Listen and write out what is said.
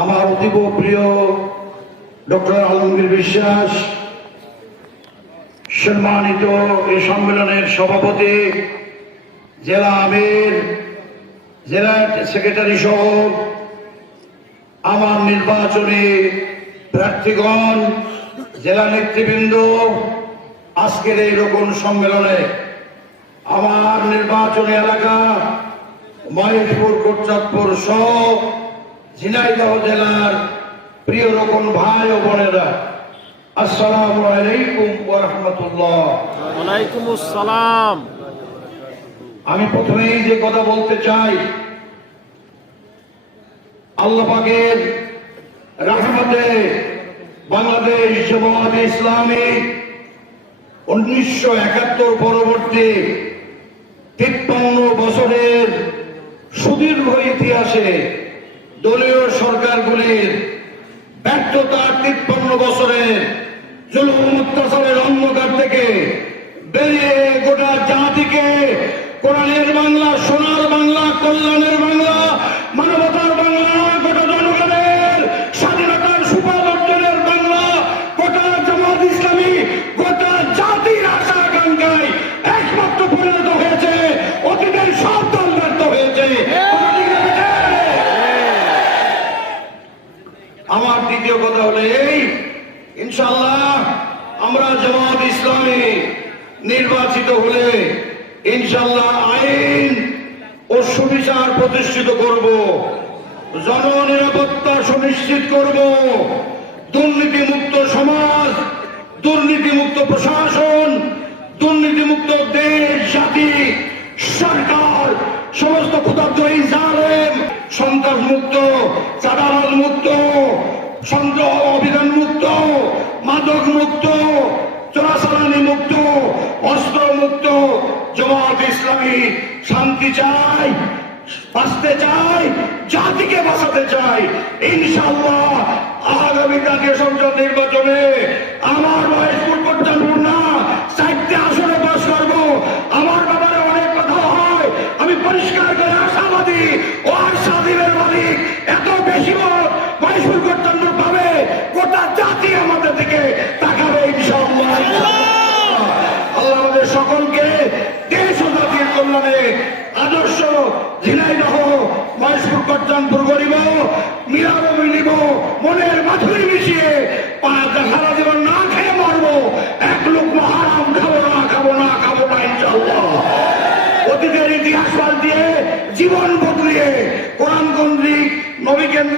আমার অতীব প্রিয় ডক্টর আলমগীর বিশ্বাস, সম্মানিত এই সম্মেলনের সভাপতি, জেলা আমির, জেলা সেক্রেটারি সহ আমার নির্বাচনী প্রার্থীগণ, জেলা নেতৃবৃন্দ, আজকের এই রোকন সম্মেলনে আমার নির্বাচনী এলাকা মহেশপুর, কোটচাঁদপুর সহ ঝিনাইদহ জেলার প্রিয় রোকন ভাই ও বোনেরা, আসসালামু আলাইকুম ওয়া রাহমাতুল্লাহ। ওয়ালাইকুম আসসালাম। আমি প্রথমেই যে কথা বলতে চাই, আল্লাহ পাকের রহমতে বাংলাদেশ জামাত ইসলামী 1971 পরবর্তী 53 বছরের সুদীর্ঘ ইতিহাসে দলীয় সরকারগুলির ব্যর্থতার 53 বছরের জুলুম অত্যাচারের অন্ধকার থেকে বেরিয়ে গোটা জাতিকে কোরআনের বাংলা, সোনার বাংলা, কল্যাণের বাংলা, মানবতার বাংলা, গোটা জনগণের স্বাধীনতার সুফল অর্জনের বাংলা, গোটা জামাত ইসলামী গোটা জাতির আশা আকাঙ্ক্ষায় একমাত্র পরিণত হয়েছে। অতীতের সব দল ব্যর্থ হয়েছে। আমার দ্বিতীয় কথা হলো এই, ইনশাআল্লাহ আমরা জামাত ইসলামী নির্বাচিত হলে ইনশাআল্লাহ আইন ও সুবিচার প্রতিষ্ঠিত করব, জননিরাপত্তা সুনিশ্চিত করব, দুর্নীতিমুক্ত সমাজ, দুর্নীতিমুক্ত প্রশাসন, দুর্নীতিমুক্ত দেশ, জাতি, সরকার, সমস্ত ক্ষুধাদ্রোহী জালেম, সন্ত্রাস মুক্ত, চাঁদাবাজ মুক্ত, সন্দেহ অভিযান মুক্ত, মাদক মুক্ত, চোরাচালানি মুক্ত, অস্ত্র মুক্ত জামাত ইসলামী শান্তি চাই, বাঁচতে চাই, জাতিকে বাঁচাতে চাই। ইনশাআল্লাহ আগামী জাতীয় সংসদ নির্বাচনে আমার মহেশপুর, কোটচাঁদপুর না 4টে আসনে পাস করব। আমার ব্যাপারে অনেক কথা হয়, আমি পরিষ্কার করে আশাবাদী ও আশাদীপের মালিক এত বেশি ভোট মহেশপুর, কোটচাঁদপুর পাবে, গোটা জাতি আমাদের দিকে তাকাবে ইনশাআল্লাহ। আল্লাহ আমাদের সকলকে দেশ ও জাতির কল্যাণে আদর্শ ঝিনাইদহ, মহেশপুর, কোটচাঁদপুর গরিব মিলাব, মিলিব, মনের মাধুরী মিশিয়ে সারা জীবন না খেয়ে মরবো, এক লোক হারাম খাবো না, খাবো না, খাবো না ইনশাআল্লাহ। অতীতের ইতিহাস পাল্টিয়ে জীবন বদলিয়ে কোরআন কেন্দ্রিক, নবী কেন্দ্রিক